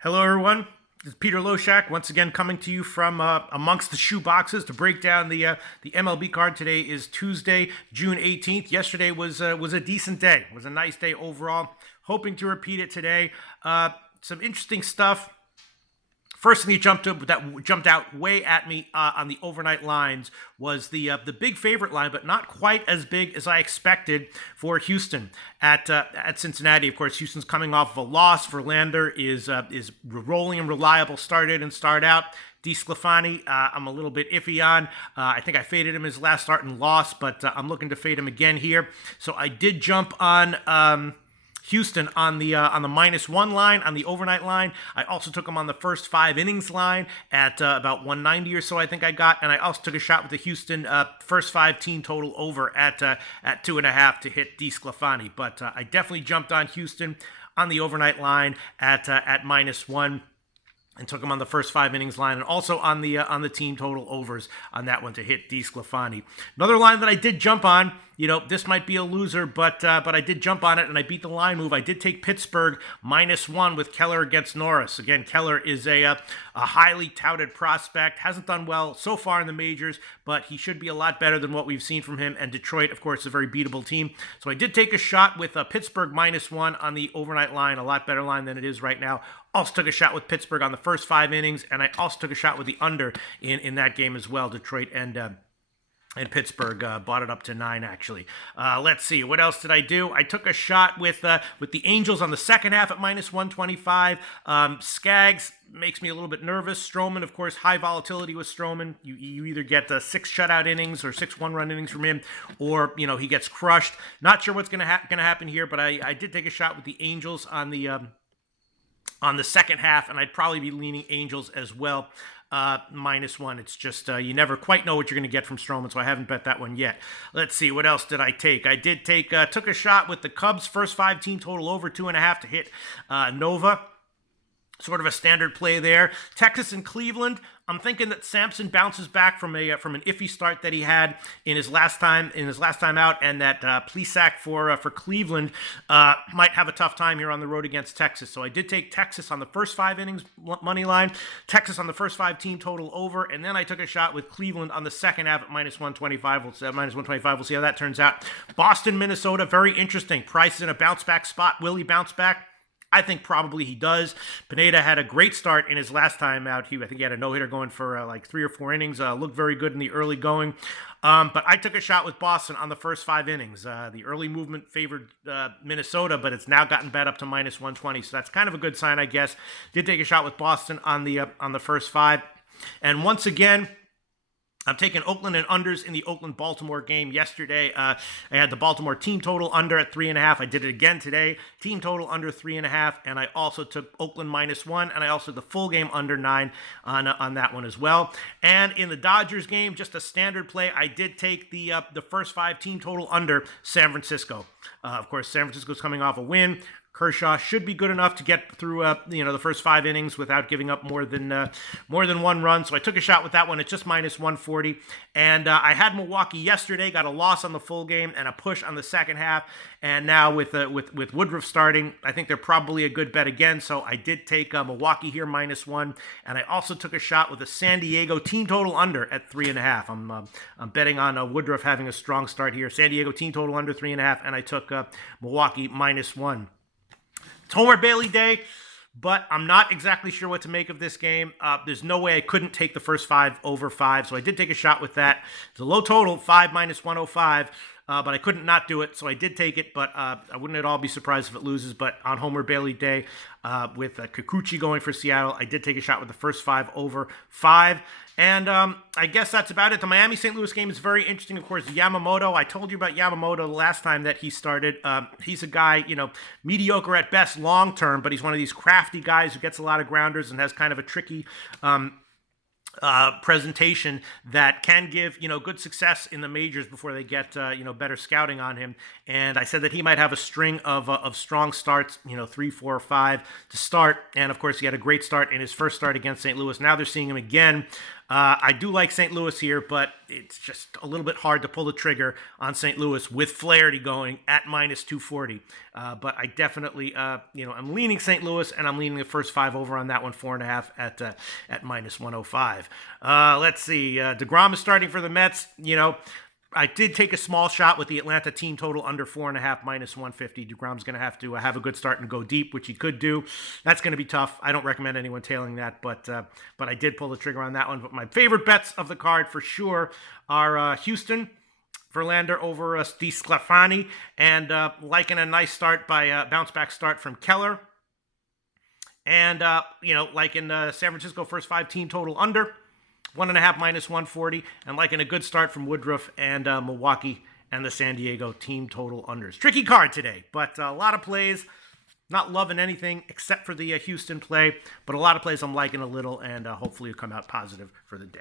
Hello, everyone. This is Peter Loshak once again coming to you from amongst the shoe boxes to break down the MLB card. Today is Tuesday, June 18th. Yesterday was a decent day. It was a nice day overall. Hoping to repeat it today. Some interesting stuff. First thing that jumped out way at me on the overnight lines was the big favorite line, but not quite as big as I expected for Houston at Cincinnati. Of course, Houston's coming off of a loss. Verlander is rolling and reliable, start in and start out. DeSclafani, I'm a little bit iffy on. I think I faded him his last start and lost, but I'm looking to fade him again here. So I did jump on Houston on the -1 line, on the overnight line. I also took him on the first 5 innings line at about 190 or so, I think I got. And I also took a shot with the Houston first 5 team total over at 2.5 to hit DeSclafani. But I definitely jumped on Houston on the overnight line at -1. And took him on the first 5 innings line, and also on the team total overs on that one to hit DeSclafani. Another line that I did jump on. This might be a loser, but I did jump on it, and I beat the line move. I did take Pittsburgh -1 with Keller against Norris. Again, Keller is a highly touted prospect. Hasn't done well so far in the majors, but he should be a lot better than what we've seen from him. And Detroit, of course, is a very beatable team. So I did take a shot with Pittsburgh -1 on the overnight line, a lot better line than it is right now. Also took a shot with Pittsburgh on the first 5 innings, and I also took a shot with the under in that game as well. Detroit and Pittsburgh bought it up to 9, actually. Let's see. What else did I do? I took a shot with the Angels on the second half at -125. Skaggs makes me a little bit nervous. Stroman, of course, high volatility with Stroman. You either get 6 shutout innings or 6 one-run innings from him, or he gets crushed. Not sure what's going to happen here, but I did take a shot with the Angels on the second half, and I'd probably be leaning Angels as well. -1. It's just you never quite know what you're going to get from Stroman, so I haven't bet that one yet. Let's see, what else did I take? I did took a shot with the Cubs first 5 team total over 2.5 to hit Nova. Sort of a standard play there. Texas and Cleveland. I'm thinking that Sampson bounces back from an iffy start that he had in his last time out, and that Plesac for Cleveland might have a tough time here on the road against Texas. So I did take Texas on the first 5 innings money line, Texas on the first 5 team total over, and then I took a shot with Cleveland on the second half at -125. We'll see how that turns out. Boston, Minnesota, very interesting. Price is in a bounce back spot. Will he bounce back? I think probably he does. Pineda had a great start in his last time out. I think he had a no-hitter going for like 3 or 4 innings. Looked very good in the early going. But I took a shot with Boston on the first 5 innings. The early movement favored Minnesota, but it's now gotten bet up to -120. So that's kind of a good sign, I guess. Did take a shot with Boston on the first 5. And once again, I'm taking Oakland and unders in the Oakland-Baltimore game yesterday. I had the Baltimore team total under at 3.5. I did it again today. Team total under 3.5. And I also took Oakland -1. And I also took the full game under 9 on that one as well. And in the Dodgers game, just a standard play, I did take the first 5 team total under San Francisco. Of course, San Francisco's coming off a win. Kershaw should be good enough to get through the first 5 innings without giving up more than 1 run. So I took a shot with that one at just -140. And I had Milwaukee yesterday, got a loss on the full game and a push on the second half. And now with Woodruff starting, I think they're probably a good bet again. So I did take Milwaukee here -1, and I also took a shot with the San Diego team total under at 3.5. I'm betting on Woodruff having a strong start here. San Diego team total under 3.5, and I took Milwaukee -1. It's Homer Bailey Day, but I'm not exactly sure what to make of this game. There's no way I couldn't take the first 5 over 5, so I did take a shot with that. It's a low total, 5 -105, but I couldn't not do it, so I did take it, but I wouldn't at all be surprised if it loses. But on Homer Bailey Day, with Kikuchi going for Seattle, I did take a shot with the first 5 over 5. And I guess that's about it. The Miami-St. Louis game is very interesting. Of course, Yamamoto. I told you about Yamamoto the last time that he started. He's a guy, mediocre at best long-term, but he's one of these crafty guys who gets a lot of grounders and has kind of a tricky presentation that can give, good success in the majors before they get, better scouting on him. And I said that he might have a string of strong starts, 3, 4, 5 to start. And of course, he had a great start in his first start against St. Louis. Now they're seeing him again I do like St. Louis here, but it's just a little bit hard to pull the trigger on St. Louis with Flaherty going at minus 240. But I definitely, I'm leaning St. Louis, and I'm leaning the first 5 over on that one, 4.5 at minus 105. Let's see. DeGrom is starting for the Mets. I did take a small shot with the Atlanta team total under 4.5 minus 150. DeGrom's going to have to have a good start and go deep, which he could do. That's going to be tough. I don't recommend anyone tailing that, but I did pull the trigger on that one. But my favorite bets of the card for sure are Houston, Verlander over DeSclafani, and liking a nice start by bounce back start from Keller. And, liking San Francisco first 5 team total under 1.5 minus 140, and liking a good start from Woodruff and Milwaukee and the San Diego team total unders. Tricky card today, but a lot of plays. Not loving anything except for the Houston play, but a lot of plays I'm liking a little, and hopefully will come out positive for the day.